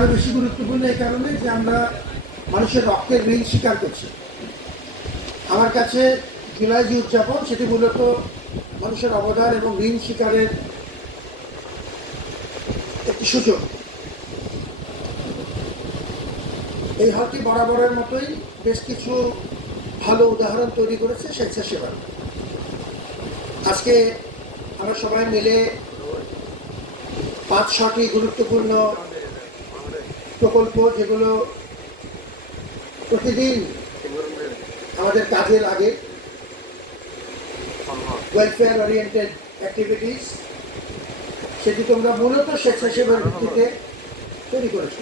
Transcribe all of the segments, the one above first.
আরো বেশি গুরুত্বপূর্ণ এই কারণে যে আমরা মানুষের রক্তের ঋণ স্বীকার করছি। আমার কাছে জুলাই যে উদযাপন সেটি মূলত মানুষের অবদান এবং ঋণ স্বীকারের একটি সুযোগ। এই হলটি বরাবরের মতোই বেশ কিছু ভালো উদাহরণ তৈরি করেছে স্বেচ্ছাসেবার। আজকে আমরা সবাই মিলে 5-6টি গুরুত্বপূর্ণ প্রকল্প, যেগুলো প্রতিদিন আমাদের কাজের আগে ওয়েলফেয়ার ওরিয়েন্টেড অ্যাক্টিভিটিস, সেটি তোমরা মূলত স্বেচ্ছাসেবার ভিত্তিতে তৈরি করেছো।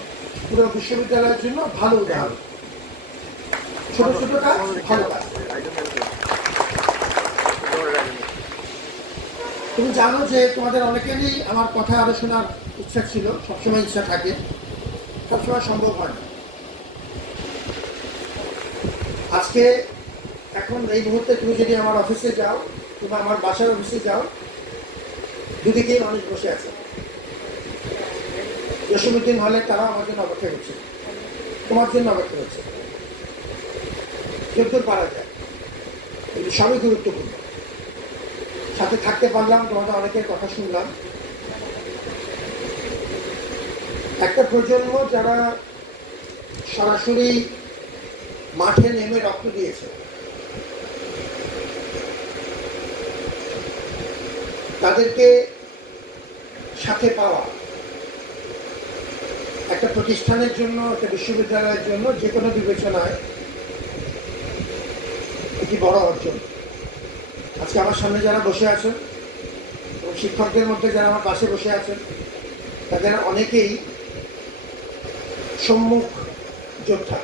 পুরো বিশ্ববিদ্যালয়ের জন্য ভালো উদাহরণ, ছোট ছোট কাজ, ভালো কাজ। তুমি জানো যে তোমাদের অনেকেরই আমার কথা আরো শোনার ইচ্ছা ছিল, সবসময় ইচ্ছা থাকে, সবসময় সম্ভব হয় না। আজকে এখন এই মুহূর্তে তুমি যদি আমার অফিসে যাও কিংবা আমার বাসার অফিসে যাও, দুদিকেই মানুষ বসে আছে। জসীমউদ্দিন হলে তারা আমার জন্য অপেক্ষা করছে, তোমার জন্য অপেক্ষা করছে। যতদূর পারা যায়, এগুলো সবই গুরুত্বপূর্ণ। সাথে থাকতে পারলাম, তোমাদের অনেকের কথা শুনলাম। একটা প্রজন্ম যারা সরাসরি মাঠে নেমে রক্ত দিয়েছে, তাদেরকে সাথে পাওয়া একটা প্রতিষ্ঠানের জন্য, একটা বিশ্ববিদ্যালয়ের জন্য যে কোনো বিবেচনায় একটি বড় অর্জন। আজকে আমার সামনে যারা বসে আছেন এবং শিক্ষকদের মধ্যে যারা আমার পাশে বসে আছেন, তাদের অনেকেই সম্মুখ যোদ্ধা।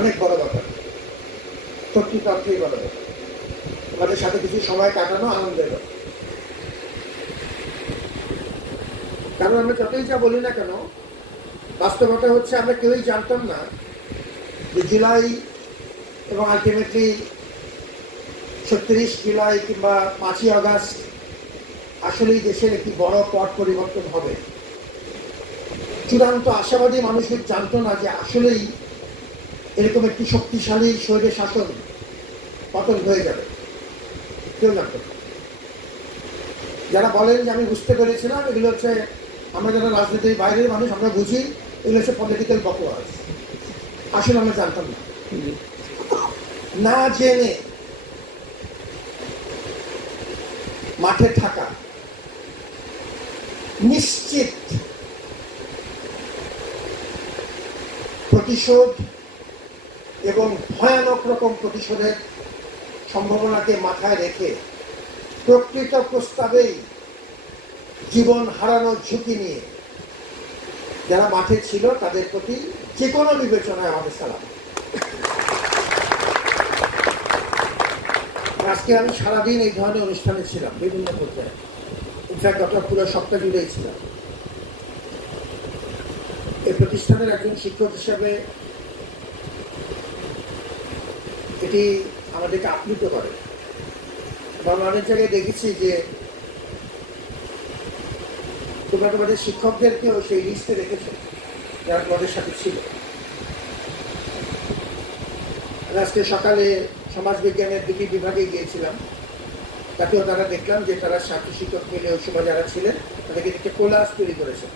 অনেক বড় ব্যাপার, সত্যি তথ্যই বড় ব্যাপার। আমাদের সাথে কিছু সময় কাটানো আনন্দের ব্যাপার। কারণ আমরা যতই যা বলি না কেন, বাস্তবতা হচ্ছে আমরা কেউই জানতাম না যে জুলাই এবং আলটিমেটলি 36 জুলাই কিংবা 5ই আগস্ট আসলেই দেশের একটি বড় পট পরিবর্তন হবে। চূড়ান্ত আশাবাদী মানুষের জানতো না যে আসলেই এরকম একটি শক্তিশালী স্বৈর শাসন পতন হয়ে যাবে, কেউ জানতো না। যারা বলেন যে আমি বুঝতে পেরেছিলাম, এগুলো হচ্ছে আমরা যারা রাজনীতির বাইরের মানুষ, আমরা বুঝি এগুলো হচ্ছে পলিটিক্যাল বকওয়াজ। আসলে আমরা জানতাম না। না জেনে মাঠে থাকা, নিশ্চিত প্রতিশোধ এবং ভয়ানক রকম প্রতিশোধের সম্ভাবনাকে মাথায় রেখে প্রকৃত প্রস্তাবেই জীবন হারানোর ঝুঁকি নিয়ে যারা মাঠে ছিল, তাদের প্রতি যে কোনো বিবেচনায় আমাদের সালাম। আজকে আমি সারাদিন এই ধরনের অনুষ্ঠানে ছিলাম, বিভিন্ন পর্যায়ে। ইনফ্যাক্ট গত পুরো সপ্তাহ জুড়েই ছিলাম। এই প্রতিষ্ঠানের একজন শিক্ষক হিসাবে এটি আমাদেরকে আপ্লুত করে। এবং অনেক জায়গায় দেখেছি যে তোমরা তোমাদের শিক্ষকদেরকেও সেই লিস্টে রেখেছ যারা তোমাদের সাথে ছিল। আজকে সকালে সমাজবিজ্ঞানের দুটি বিভাগে গিয়েছিলাম, তাতেও তারা দেখলাম যে তারা ছাত্র শিক্ষক মিলে ওই সময় যারা ছিলেন তাদেরকে একটা কোলাজ তৈরি করেছে।